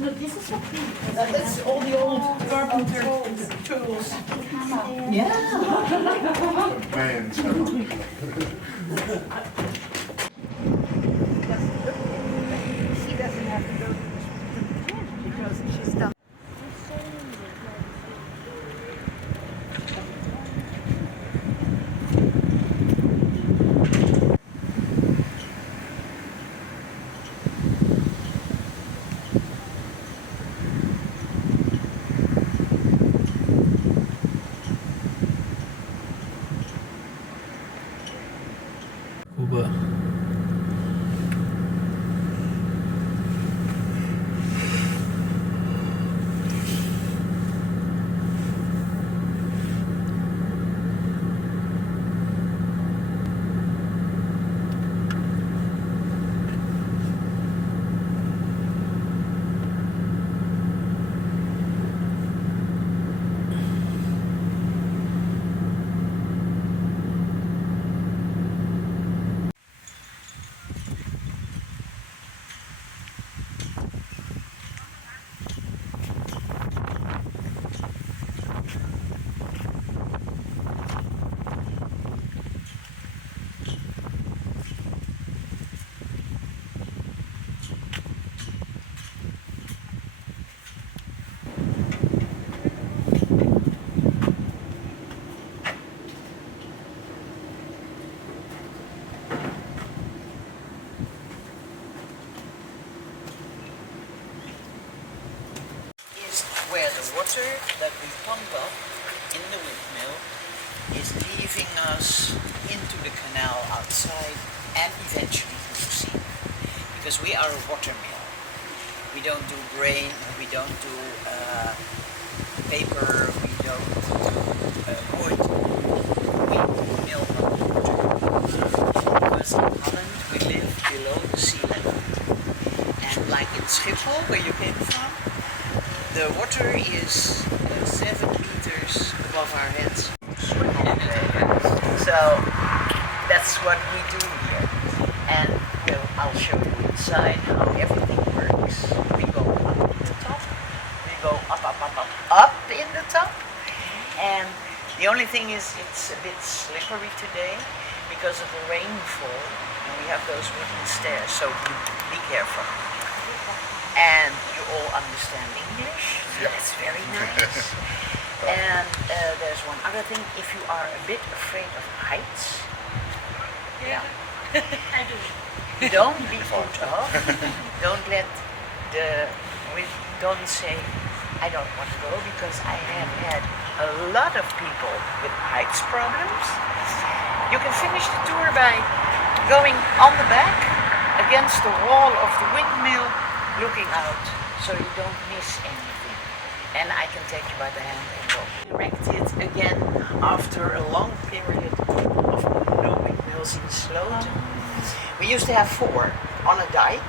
No, this is what That's all the old carpenter tools. Yeah. Man, she doesn't have to go to the gym because she's done. Where the water that we pump up in the windmill is leaving us into the canal outside and eventually to the sea. Because we are a water mill. We don't do grain, we don't do paper, we don't do wood. We mill up water. Because in Holland we live below the sea level. And like in Schiphol, where you came from, the water is 7 meters above our heads. So that's what we do here. And I'll show you inside how everything works. We go up in the top. We go up in the top. And the only thing is it's a bit slippery today because of the rainfall. And we have those wooden stairs, so be careful. And you all understand English, so that's very nice. And there's one other thing, if you are a bit afraid of heights, I do. don't be put off. Don't don't say, I don't want to go, because I have had a lot of people with heights problems. You can finish the tour by going on the back against the wall of the windmill, looking out so you don't miss anything. And I can take you by the hand and go. Erected again after a long period of no windmills in Sloten. We used to have 4 on a dike,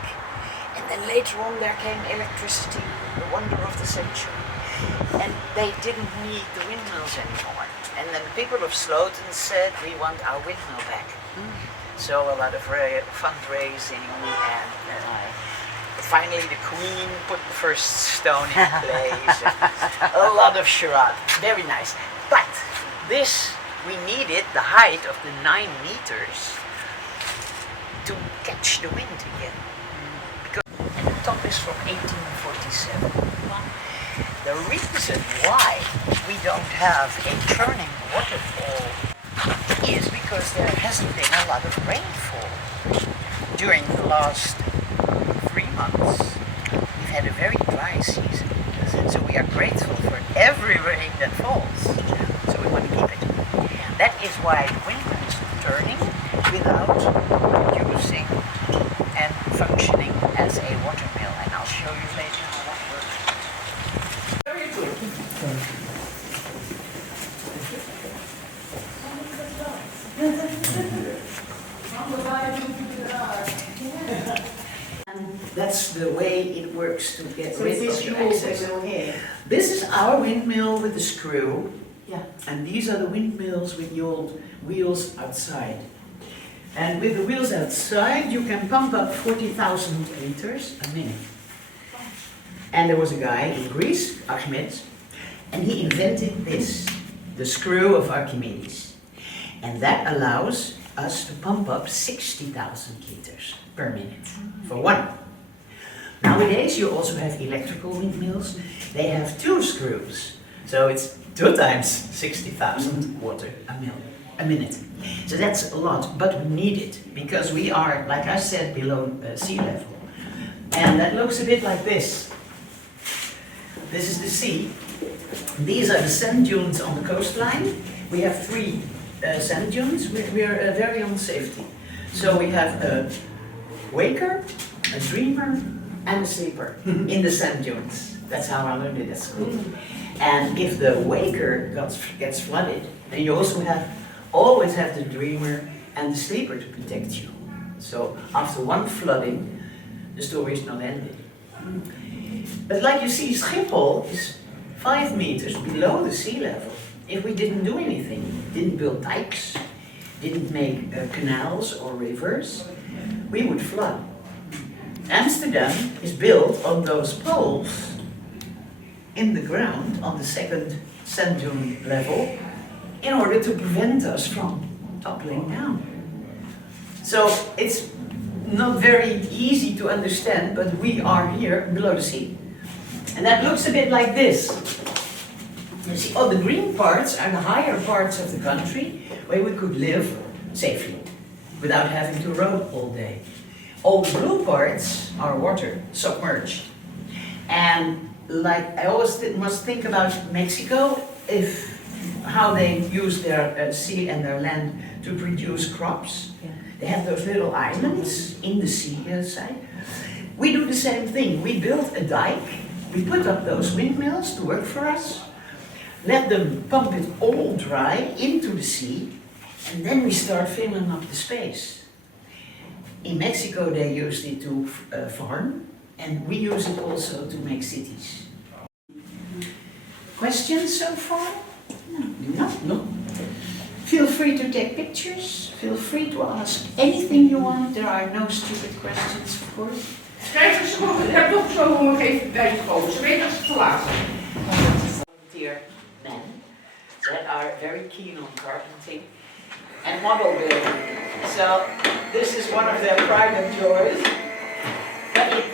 and then later on there came electricity, the wonder of the century, and they didn't need the windmills anymore. And then the people of Sloten said, we want our windmill back. So a lot of fundraising and finally the Queen put the first stone in place. A lot of charade. Very nice. But this, we needed the height of the 9 meters to catch the wind again. And the top is from 1847. The reason why we don't have a turning waterfall is because there hasn't been a lot of rainfall during the last 3 months. We've had a very dry season, so we are grateful for every rain that falls. So we want to keep it. That is why the windmill is turning without producing and functioning as a water mill. And I'll show you later how that works. Very good. And that's the way it works to get rid of the excess. Here. This is our windmill with the screw. Yeah, and these are the windmills with the old wheels outside. And with the wheels outside, you can pump up 40,000 liters a minute. And there was a guy in Greece, Archimedes, and he invented this, the screw of Archimedes. And that allows us to pump up 60,000 liters per minute for one. Nowadays, you also have electrical windmills. They have two screws, so it's 2 times 60,000 water a minute. So that's a lot, but we need it because we are, like I said, below sea level. And that looks a bit like this. This is the sea. These are the sand dunes on the coastline. We have 3 sand dunes. We are very on safety. So we have a waker, a dreamer, and a sleeper in the sand dunes. That's how I learned it at school. And if the waker gets flooded, then you also always have the dreamer and the sleeper to protect you. So after one flooding, the story is not ended. But like you see, Schiphol is 5 meters below the sea level. If we didn't do anything, didn't build dikes, didn't make canals or rivers, we would flood. Amsterdam is built on those poles in the ground on the 2nd sand dune level in order to prevent us from toppling down. So it's not very easy to understand, but we are here below the sea. And that looks a bit like this. You see, all the green parts are the higher parts of the country where we could live safely without having to row all day. All the blue parts are water, submerged. And like I always must think about Mexico, how they use their sea and their land to produce crops. Yeah. They have those little islands in the sea side. We do the same thing. We build a dike, we put up those windmills to work for us, let them pump it all dry into the sea, and then we start filling up the space. In Mexico they used it to farm, and we use it also to make cities. Questions so far? No. Feel free to take pictures, feel free to ask anything you want. There are no stupid questions, of course. Schrijf eens gewoon, ik heb nog zo nog even bij je komen. Ze weten als het te laat is. Volunteer men that are very keen on carpenting and model building. So this is one of their private joys. But it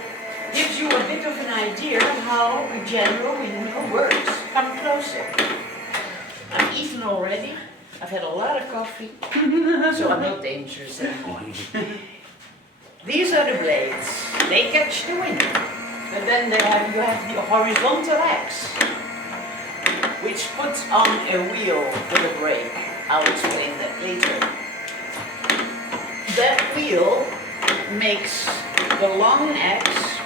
gives you a bit of an idea of how a general windmill works. Come closer. I've eaten already. I've had a lot of coffee, so I'm not dangerous anymore. These are the blades. They catch the wind. But then you have the horizontal axe, which puts on a wheel with a brake. I'll explain that later. That wheel makes the long axe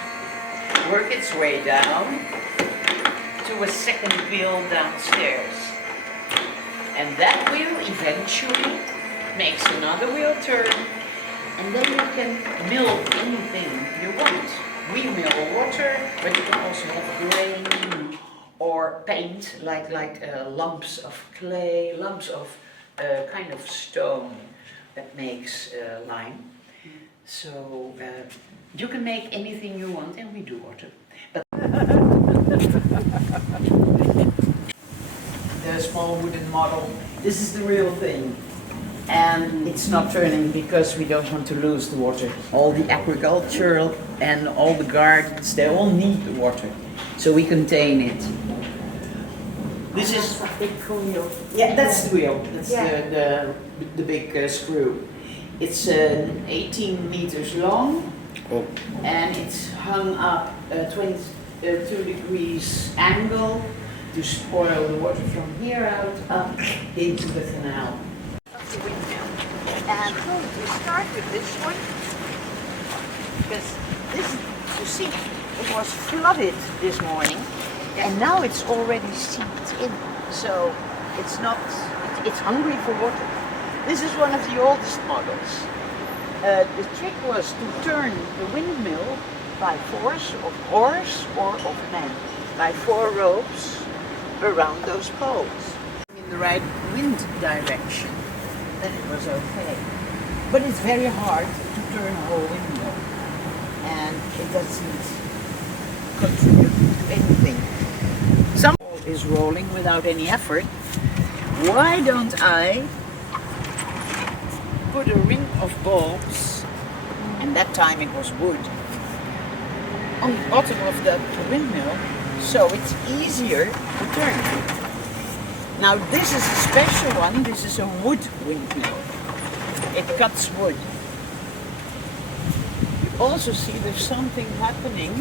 work its way down to a second wheel downstairs. And that wheel eventually makes another wheel turn, and then you can mill anything you want. We mill water, but you can also have grain or paint, like lumps of clay, lumps of kind of stone that makes lime. So you can make anything you want, and we do water. But the small wooden model, this is the real thing. And it's not turning because we don't want to lose the water. All the agricultural and all the gardens, they all need the water. So we contain it. This is a big wheel. Yeah, that's the wheel. That's Yeah. the big screw. It's 18 meters long, and it's hung up 22 degrees angle to spoil the water from here out up into the canal. The windmill. And we start with this one, because this, you see, it was flooded this morning, and now it's already seeped in. So it's not, it's hungry for water. This is one of the oldest models. The trick was to turn the windmill by force of horse or of man, by 4 ropes around those poles. In the right wind direction, then it was okay. But it's very hard to turn a whole windmill, and it doesn't contribute to anything. Some is rolling without any effort. Why don't I put a ring of bulbs, and that time it was wood, on the bottom of the windmill, so it's easier to turn. Now this is a special one, this is a wood windmill. It cuts wood. You also see there's something happening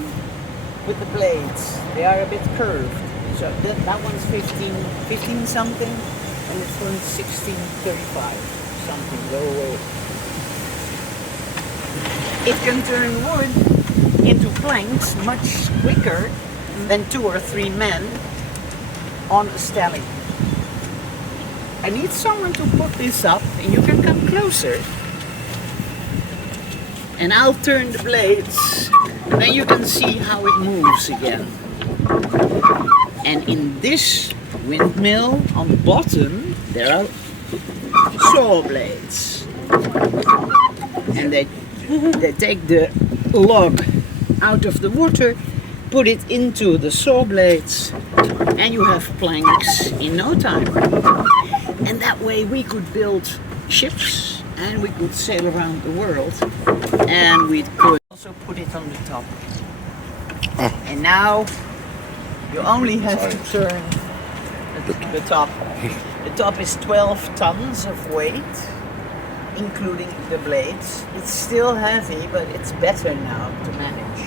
with the blades. They are a bit curved. So that one's 15 something, and this one's 1635 something, go away. It can turn wood into planks much quicker than 2 or 3 men on a stelling. I need someone to put this up, and you can come closer. And I'll turn the blades, and then you can see how it moves again. And in this windmill, on the bottom, there are saw blades. And they take the log out of the water, put it into the saw blades, and you have planks in no time. And that way we could build ships, and we could sail around the world, and we could also put it on the top. And now you only have to turn the top. The top is 12 tons of weight, including the blades. It's still heavy, but it's better now to manage.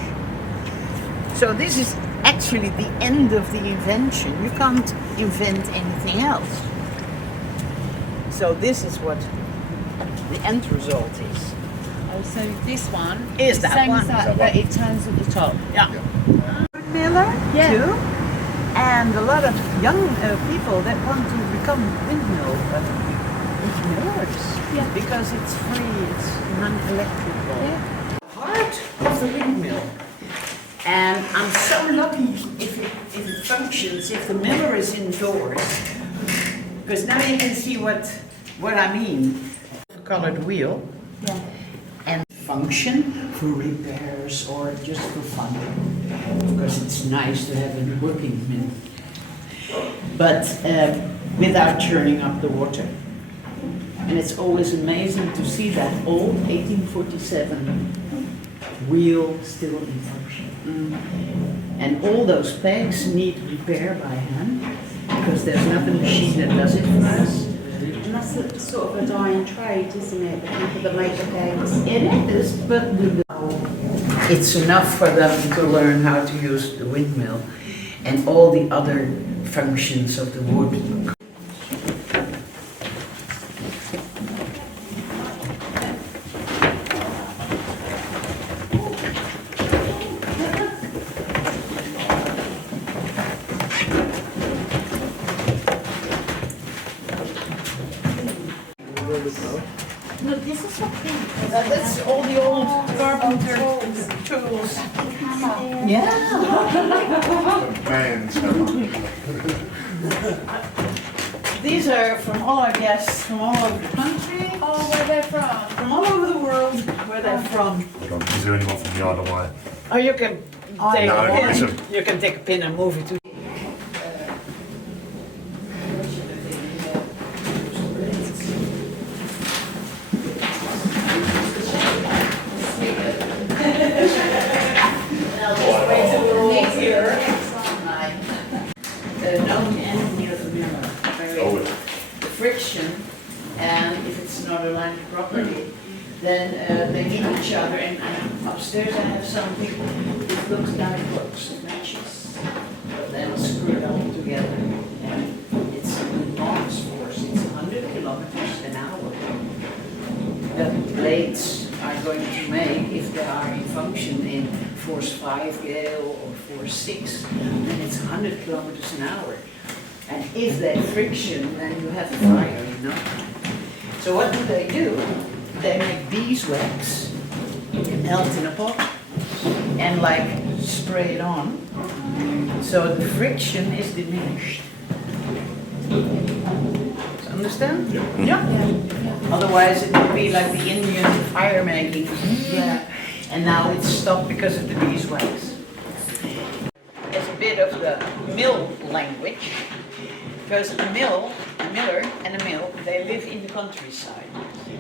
So this is actually the end of the invention. You can't invent anything else. So this is what the end result is. Oh, so this one Is the that same one? as that, but it turns at the top. Yeah. Miller too, and a lot of young people that want to become windmill engineers, because it's free, it's non-electrical. Part of the windmill, and I'm so lucky if it functions, if the miller is indoors, because now you can see what I mean. Colored wheel. Yeah. And function for repairs or just for fun, because it's nice to have a working mill, but without churning up the water. And it's always amazing to see that old 1847 wheel still in function. And all those pegs need repair by hand, because there's not a machine that does it for us. And that's sort of a dying trade, isn't it? The people that make the pegs. It is, but it's enough for them to learn how to use the windmill and all the other functions of the wood. No, this is something. That's all the old carpenter tools. Yeah. Man's These are from all our guests from all over the country. Oh, where they're from? From all over the world, where they're from. Is there anyone from the Isle of Wight? Oh, you can take No, a listen. pin. You can take a pin and move it to. Known enemy of the mirror. Oh, The friction, and if it's not aligned properly, then they meet each other. And upstairs I have something that looks like hooks, it matches, but then screwed all together, and it's an enormous force. It's 100 kilometers an hour. The blades are going to make, if they are in function in force 5 gale or force 6, then it's 100 kilometers an hour. And if they friction, then you have a fire, you know. So what do? They make beeswax, melt in a pot, and like spray it on. So the friction is diminished. understand? Yeah. Otherwise it would be like the Indian fire making. Yeah. And now it's stopped because of the beeswax. It's a bit of the mill language, because a miller and a mill, they live in the countryside.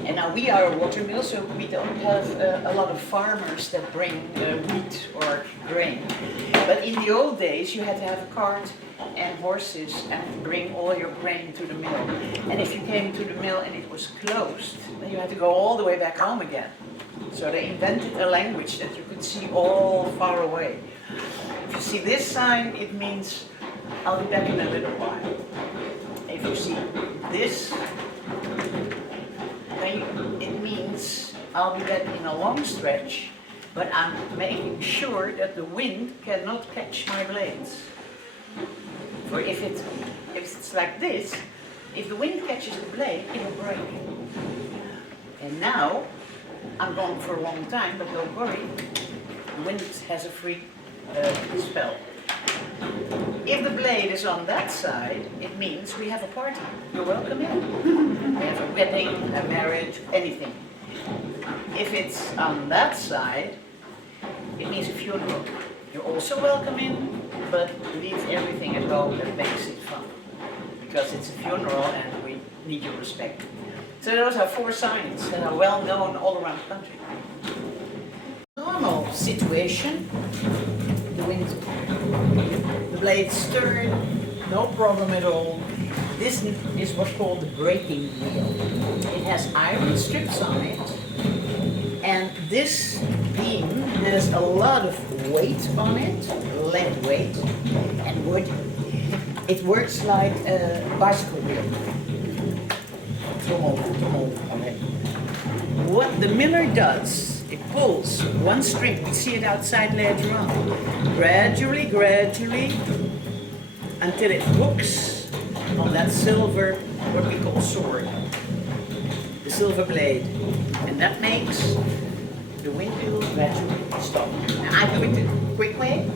And now we are a water mill, so we don't have a lot of farmers that bring wheat or grain. But in the old days, you had to have a cart and horses and bring all your grain to the mill. And if you came to the mill and it was closed, then you had to go all the way back home again. So they invented a language that you could see all far away. If you see this sign, it means I'll be back in a little while. If you see this, then it means I'll be back in a long stretch, but I'm making sure that the wind cannot catch my blades. For if it's like this, if the wind catches the blade, it will break. And now, I'm gone for a long time, but don't worry, the wind has a free spell. If the blade is on that side, it means we have a party. You're welcome in. We have a wedding, a marriage, anything. If it's on that side, it means a funeral. You're also welcome in, but leave everything at home that makes it fun. Because it's a funeral and we need your respect. So those are 4 signs that are well known all around the country. Normal situation, the blades turn, no problem at all. This is what's called the breaking wheel. It has iron strips on it, and this beam has a lot of weight on it, lead weight, and wood. It works like a bicycle wheel. What the miller does, it pulls one string, we'll see it outside later on, gradually, until it hooks on that silver, what we call sword, the silver blade. And that makes the windmill gradually stop. Now I'm going to quick way.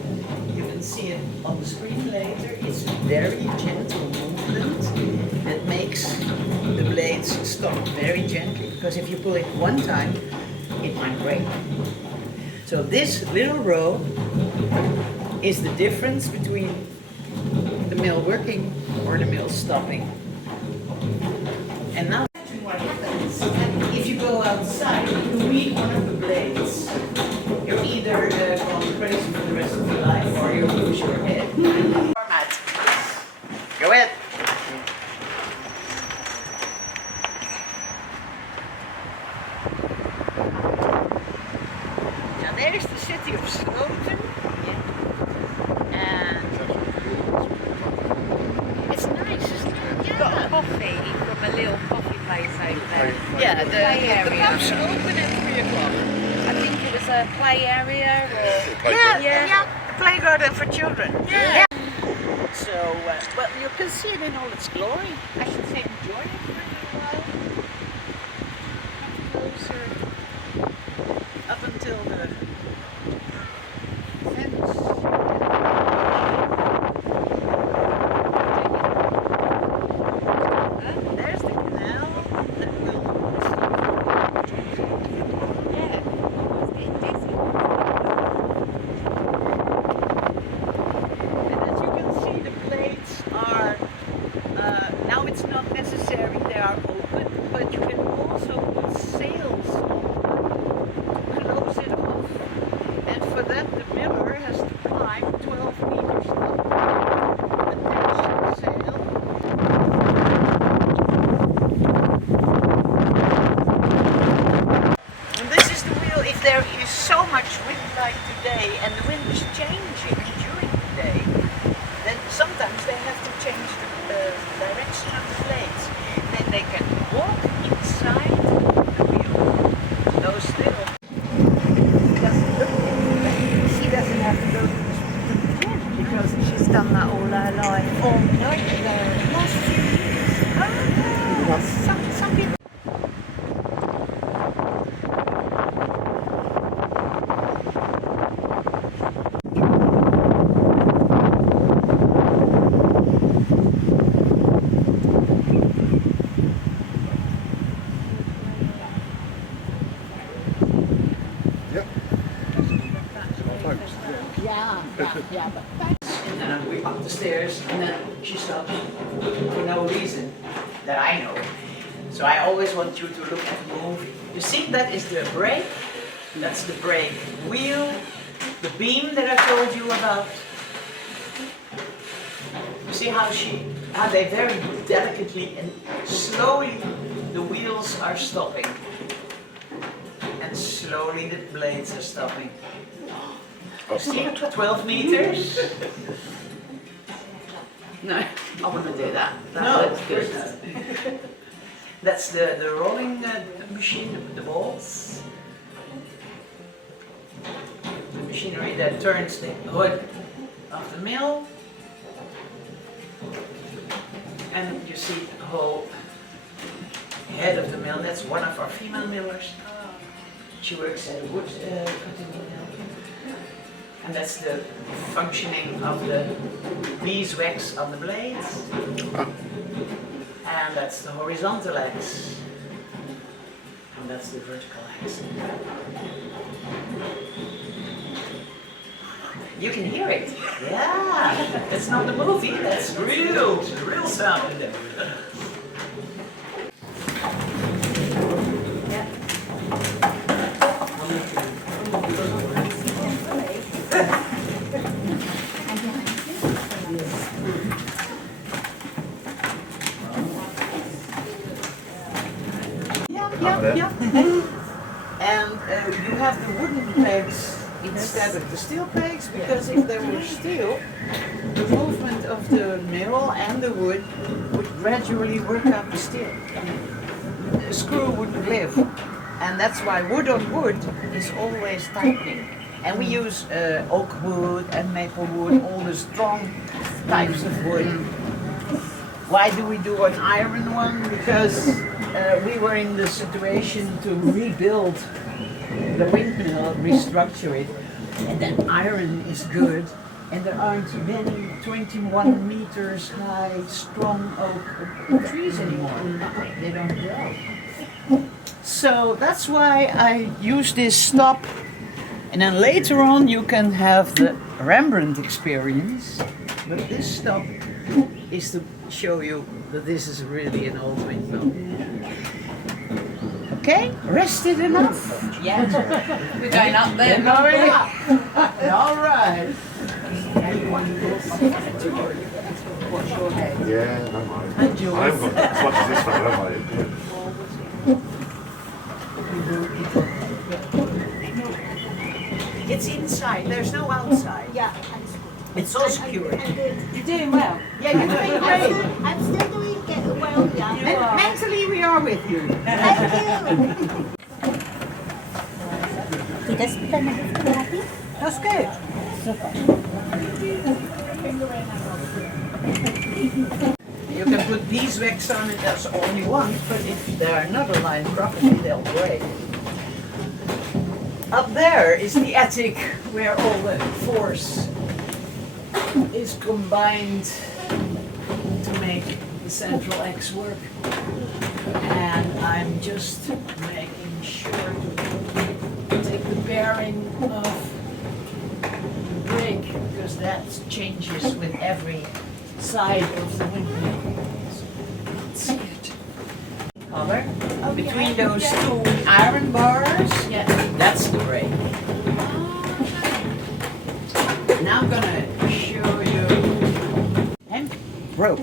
You can see it on the screen later. It's a very gentle movement that makes the blades stop very gently. Because if you pull it one time, it might break. So this little row is the difference between the mill working or the mill stopping. And now what happens if you go outside, you read one of the blades, you're either going crazy for the rest of your life or you lose your head. Format. Go ahead. Now there's the city of Sloten. And it's nice, isn't it? You've got a coffee from a little coffee place over there. Yeah, the area. pub's open at 3 o'clock. I think it was a play area or... Yeah, a play garden for children. Yeah. So, well, you can see it in all its glory. I should say enjoy it for a little while. Come closer. Up until the fence. There's the canal that will... Yeah, it's decent. And as you can see, the blades are, now it's not necessary they are open, but you can also put sails to close it off. And for that, the miller has to climb 12 meters up, attach the sail. And this is the wheel. If there is so much wind like today, and the wind is changing during the day, then sometimes they have to change the direction of the blades. Then they can walk inside the wheel. Those little... She doesn't have to go to the gym because she's done that all her life. Oh, no, the last few years. Some people... Yeah, but And then we up the stairs, and then she stops for no reason that I know. So I always want you to look at the movie. You see, that is the brake. That's the brake wheel. The beam that I told you about. You see how they very delicately and slowly the wheels are stopping. And slowly the blades are stopping. You see, 12 meters. No, I wouldn't do that. That's good. That's the rolling machine, the balls. The machinery that turns the hood of the mill. And you see the whole head of the mill. That's one of our female millers. She works at a wood cutting mill. And that's the functioning of the beeswax on the blades. And that's the horizontal axe. And that's the vertical axe. You can hear it. Yeah, that's not the movie, that's real sound in there. Yeah. And you have the wooden pegs instead of the steel pegs, because if they were steel, the movement of the mill and the wood would gradually work out the steel. The screw wouldn't live. And that's why wood on wood is always tightening. And we use oak wood and maple wood, all the strong types of wood. Why do we do an iron one? Because we were in the situation to rebuild the windmill, restructure it, and then iron is good, and there aren't many 21 meters high strong oak trees anymore. They don't grow. So that's why I use this stop, and then later on you can have the Rembrandt experience, but this stop is to show you that this is really an old windmill. Okay, rested enough? yeah, we're going up there. Going up. All right. What's your head? Yeah, don't mind. I And yours. haven't got as much as this one, have I? It's inside, there's no outside. Yeah, It's all secured. you're doing well. Yeah, you're doing great. I'm still doing well, yeah. Mentally we are with you. Thank you. Kita sudah nanti. That's good. You can put beeswax on it, that's all you want, but if they're not aligned properly, they'll break. Up there is the attic where all the force is combined to make the central X work. And I'm just making sure to take the bearing of the brake, because that changes with every side of the windmill. Let's see it. Color. Between those two iron bars, that's the brake. Now I'm gonna show you and rope.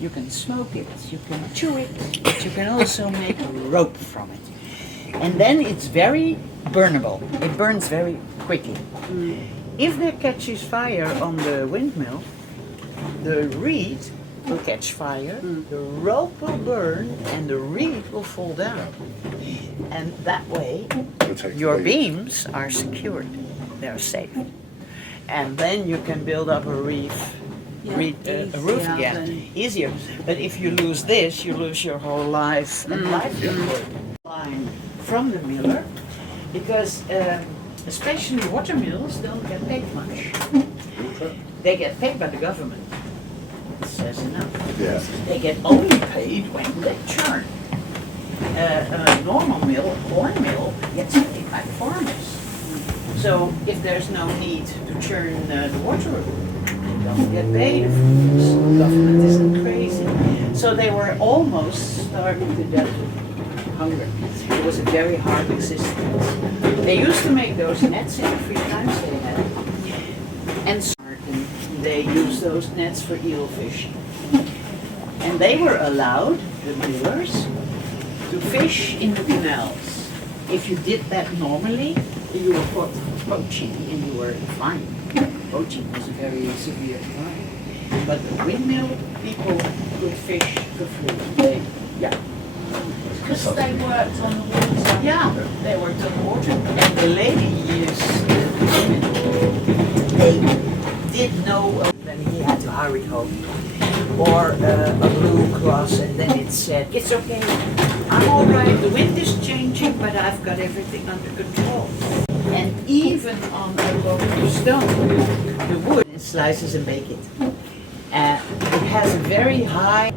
You can smoke it, you can chew it, but you can also make a rope from it. And then it's very burnable. It burns very quickly. If there catches fire on the windmill, the reed will catch fire, the rope will burn, and the reed will fall down. And that way, your beams are secured. They're safe. And then you can build up a roof again. Easier. But if you lose this, you lose your whole life and livelihood. Line from the miller, because especially water mills don't get paid much. They get paid by the government. It says enough. Yeah. They get only paid when they churn. A normal mill, a corn mill, gets paid by farmers. So if there's no need to churn the water, they don't get paid. Of course. The government isn't crazy. So they were almost starving to death of hunger. It was a very hard existence. They used to make those nets in the free times they had. And they used those nets for eel fishing. And they were allowed, the millers, to fish in the canals. If you did that normally, you were caught poaching and you were fined. Poaching was a very severe crime. But the windmill people could fish for free. Because they worked on the water. Yeah, they worked on water. And the ladies, they did know then he had to hurry home. Or a blue cross, and then it said, it's okay, I'm all right, the wind is changing, but I've got everything under control. And even on a block of stone, the wood slices and bake it. It has a very high